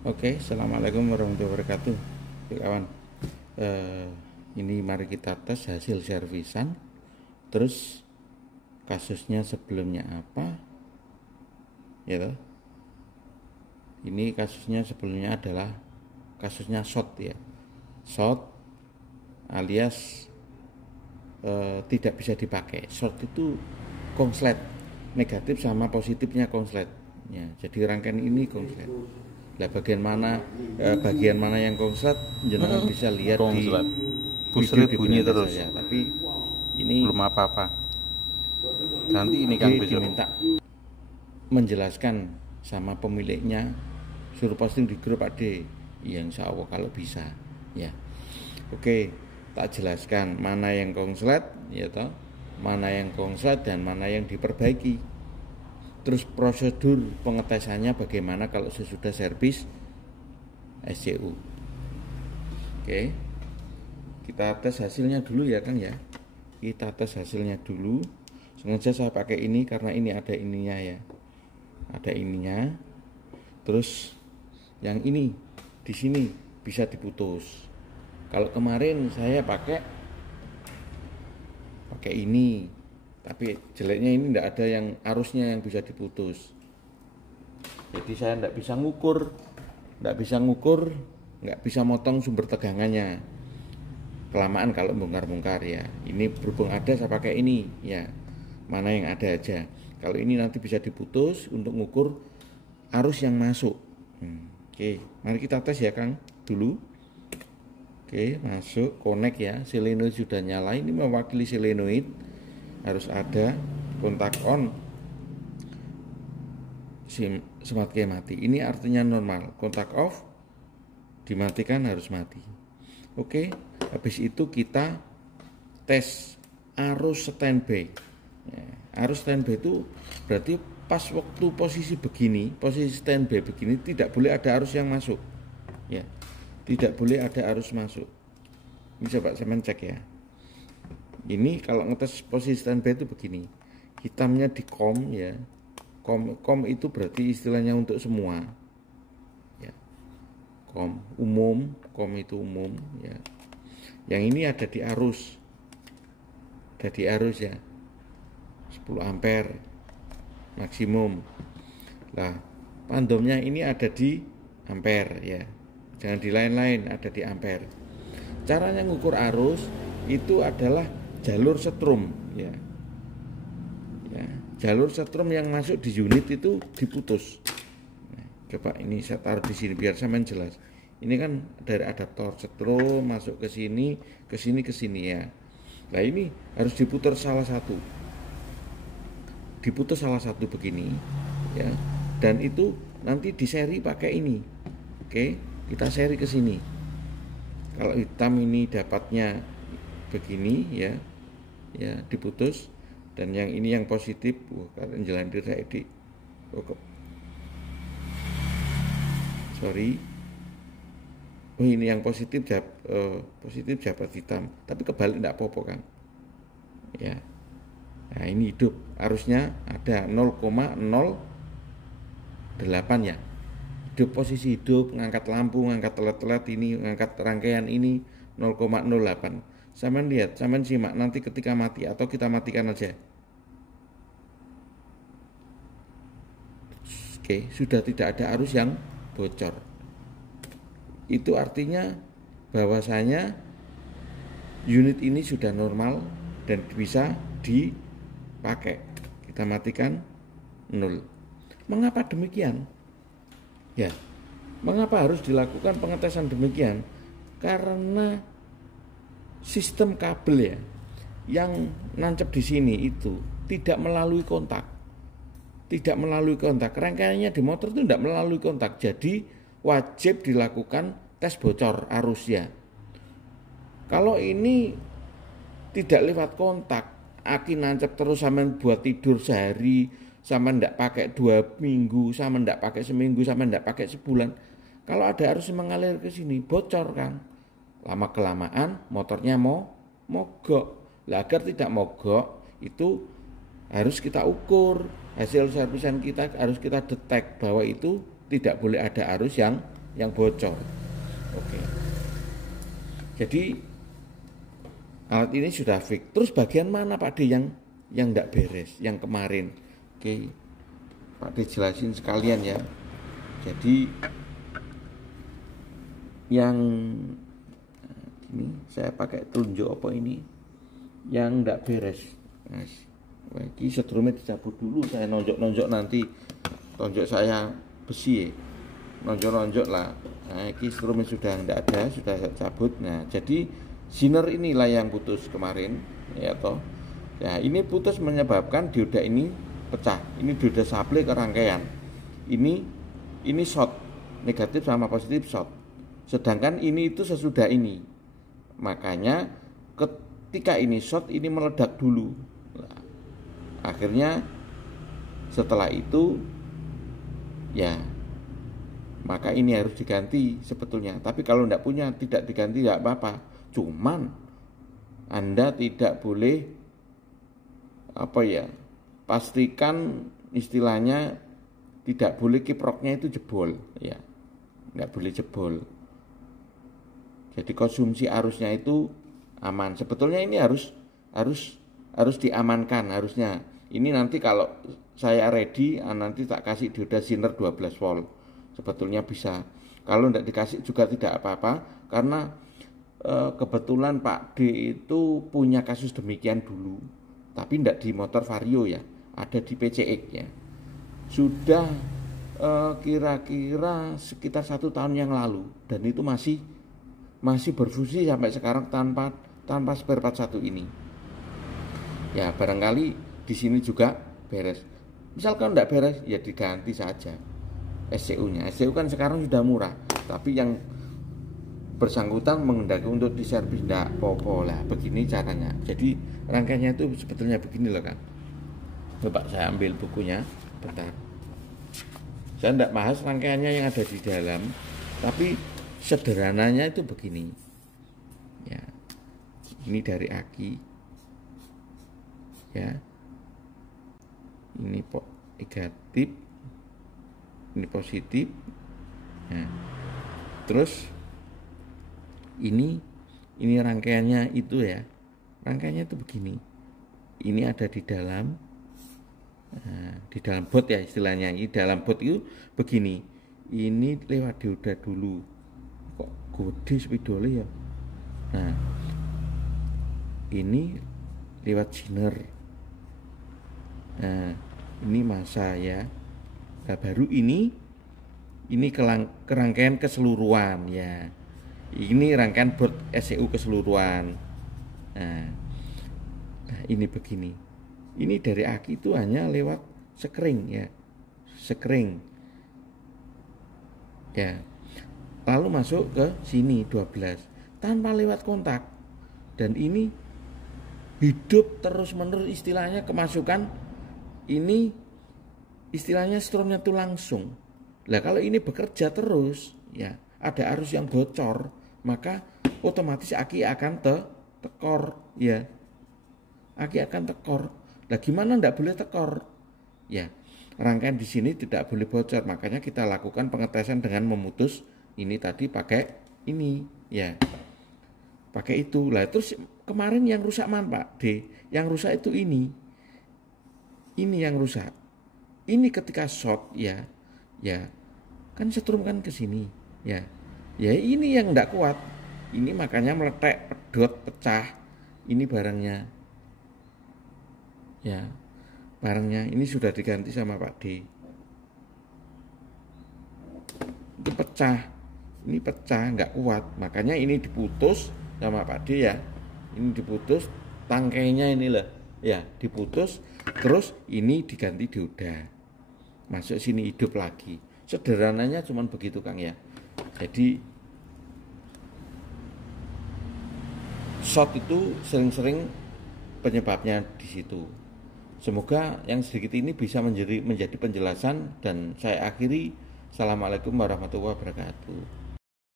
Oke, assalamualaikum warahmatullahi wabarakatuh. Oke, kawan, ini mari kita tes hasil servisan. Terus kasusnya sebelumnya apa? Ya toh? Ini kasusnya sebelumnya adalah kasusnya short ya. Short alias tidak bisa dipakai. Short itu konslet, negatif sama positifnya konslet. Ya, jadi rangkaian ini konslet. Nah, bagian mana yang konslet jenengan bisa lihat di Konslet. video Busri di bunyi beranda terus. saya. Tapi ini Belum apa-apa. Nanti ini Kang besok. diminta menjelaskan sama pemiliknya, suruh posting di grup AD. Ya insya Allah kalau bisa ya. Oke, tak jelaskan mana yang konslet ya toh, mana yang konslet dan mana yang diperbaiki. Terus prosedur pengetesannya bagaimana kalau sesudah servis SCU. Oke, kita tes hasilnya dulu ya Kang ya. Kita tes hasilnya dulu. Sengaja saya pakai ini karena ini ada ininya ya, ada ininya. Terus yang ini di sini bisa diputus. Kalau kemarin saya pakai ini, tapi jeleknya ini tidak ada yang arusnya yang bisa diputus. Jadi saya tidak bisa ngukur, nggak bisa motong sumber tegangannya. Kelamaan kalau bongkar-bongkar ya. Ini berhubung ada saya pakai ini ya. Mana yang ada aja. Kalau ini nanti bisa diputus untuk ngukur arus yang masuk. Oke, mari kita tes ya Kang dulu. Oke, masuk, connect ya. Solenoid sudah nyala. Ini mewakili solenoid. Harus ada kontak on. Smart key mati. Ini artinya normal. Kontak off dimatikan harus mati. Oke, habis itu kita tes arus standby. Ya, arus standby itu berarti pas waktu posisi begini, posisi standby begini tidak boleh ada arus yang masuk. Ya, tidak boleh ada arus masuk. Bisa Pak saya cek ya. Ini kalau ngetes posisi standby itu begini. Hitamnya di COM ya. COM itu berarti istilahnya untuk semua. Ya. COM umum, COM itu umum ya. Yang ini ada di arus. Ada di arus ya. 10 ampere maksimum. Lah, pandomnya ini ada di ampere ya. Jangan di lain-lain, ada di ampere. Caranya ngukur arus itu adalah jalur setrum ya. Ya, jalur setrum yang masuk di unit itu diputus. Nah, coba ini saya taruh di sini biar sama jelas. Ini kan dari adaptor setrum masuk ke sini, ke sini ya. Nah, ini harus diputar salah satu. Diputus salah satu begini ya. Dan itu nanti diseri pakai ini. Oke, kita seri ke sini. Kalau hitam ini dapatnya begini ya. Ya, diputus. Dan yang ini yang positif, kalian jalan direct. Sorry. Oh, ini yang positif dapat hitam, tapi kebalik enggak apa-apa kan. Ya. Nah, ini hidup. Arusnya ada 0,08 ya. Hidup, posisi hidup, ngangkat lampu, ngangkat telet-telet ini, ngangkat rangkaian ini 0,08. Sampean lihat, sampean simak nanti ketika mati atau kita matikan aja. Oke, sudah tidak ada arus yang bocor. Itu artinya bahwasanya unit ini sudah normal dan bisa dipakai. Kita matikan 0. Mengapa demikian? Ya, mengapa harus dilakukan pengetesan demikian? Karena sistem kabel ya yang nancep di sini itu tidak melalui kontak. Tidak melalui kontak. Rangkaiannya di motor itu tidak melalui kontak. Jadi wajib dilakukan tes bocor arusnya. Kalau ini tidak lewat kontak, aki nancep terus sama buat tidur sehari, sama ndak pakai 2 minggu, sama ndak pakai seminggu, sama ndak pakai sebulan. Kalau ada arus mengalir ke sini, bocor kan. Lama kelamaan motornya mogok. Lah, agar tidak mogok itu harus kita ukur. Hasil servisan kita harus kita detek bahwa itu tidak boleh ada arus yang yang bocor. Oke. Jadi alat ini sudah fix. Terus bagian mana Pak D yang enggak beres, yang kemarin? Oke. Pak D jelasin sekalian ya. Jadi yang ini saya pakai tunjuk apa ini? Yang enggak beres. Nah, ini setrum dicabut dulu, saya nonjok-nonjok nanti tonjok saya besi ya. Nonjok-nonjok lah. Nah, ini setrum sudah enggak ada, sudah saya cabut. Nah, jadi ziner inilah yang putus kemarin ya toh. Ya, ini putus menyebabkan dioda ini pecah. Ini dioda supply ke rangkaian. Ini short, negatif sama positif short. Sedangkan ini itu sesudah ini. Makanya ketika ini short, ini meledak dulu. Nah, akhirnya setelah itu ya maka ini harus diganti sebetulnya. Tapi kalau tidak punya, tidak diganti tidak apa-apa. Cuman Anda tidak boleh pastikan istilahnya tidak boleh kiproknya itu jebol ya. Nggak boleh jebol. Jadi konsumsi arusnya itu aman. Sebetulnya ini harus diamankan harusnya. Ini nanti kalau saya ready nanti tak kasih dioda ziner 12 volt. Sebetulnya bisa. Kalau tidak dikasih juga tidak apa-apa karena kebetulan Pak D itu punya kasus demikian dulu. Tapi tidak di motor Vario ya, ada di PCX ya. Sudah kira-kira sekitar 1 tahun yang lalu dan itu masih berfungsi sampai sekarang tanpa spare part satu ini. Ya barangkali di sini juga beres. Misalkan tidak beres ya diganti saja SCU-nya. SCU kan sekarang sudah murah, tapi yang bersangkutan mengendaki untuk diservis tidak popo lah. Begini caranya. Jadi rangkaiannya itu sebetulnya begini loh kan. Coba saya ambil bukunya, bentar. Saya tidak bahas rangkaiannya yang ada di dalam, tapi sederhananya itu begini. Ya, ini dari aki. Ya, ini negatif, ini positif. Nah, terus ini rangkaiannya itu ya, rangkaiannya itu begini. Ini ada di dalam, di dalam bot ya istilahnya. Ini dalam bot itu begini. Ini lewat dioda dulu. Kok gede spidolnya ya? Nah, ini lewat ziner. Nah, ini masa ya. Nah, baru ini kerangkaian keseluruhan ya. Ini rangkaian bot SCU keseluruhan. Nah, ini begini. Ini dari aki itu hanya lewat sekring ya. Sekring. Ya. Lalu masuk ke sini 12 tanpa lewat kontak. Dan ini hidup terus-menerus istilahnya kemasukan ini istilahnya stromnya itu langsung. Lah kalau ini bekerja terus ya, ada arus yang bocor, maka otomatis aki akan tekor ya. Aki akan tekor. Lah gimana ndak boleh tekor? Ya, rangkaian di sini tidak boleh bocor. Makanya kita lakukan pengetesan dengan memutus ini tadi pakai ini ya. Pakai itu. Lah terus kemarin yang rusak mana Pak D? Yang rusak itu ini. Ini yang rusak. Ini ketika short ya. Ya. Kan setrum kan ke sini ya. Ya ini yang enggak kuat. Ini makanya meletek, pedot, pecah. Ini barangnya. Ya. Barangnya ini sudah diganti sama Pak D. Itu pecah. Ini pecah, enggak kuat. Makanya ini diputus sama Pak D ya. Ini diputus, tangkainya inilah. Ya, diputus. Terus ini diganti dioda. Masuk sini hidup lagi. Sederhananya cuman begitu Kang ya. Jadi short itu sering-sering penyebabnya di situ. Semoga yang sedikit ini bisa menjadi penjelasan dan saya akhiri. Assalamualaikum warahmatullahi wabarakatuh.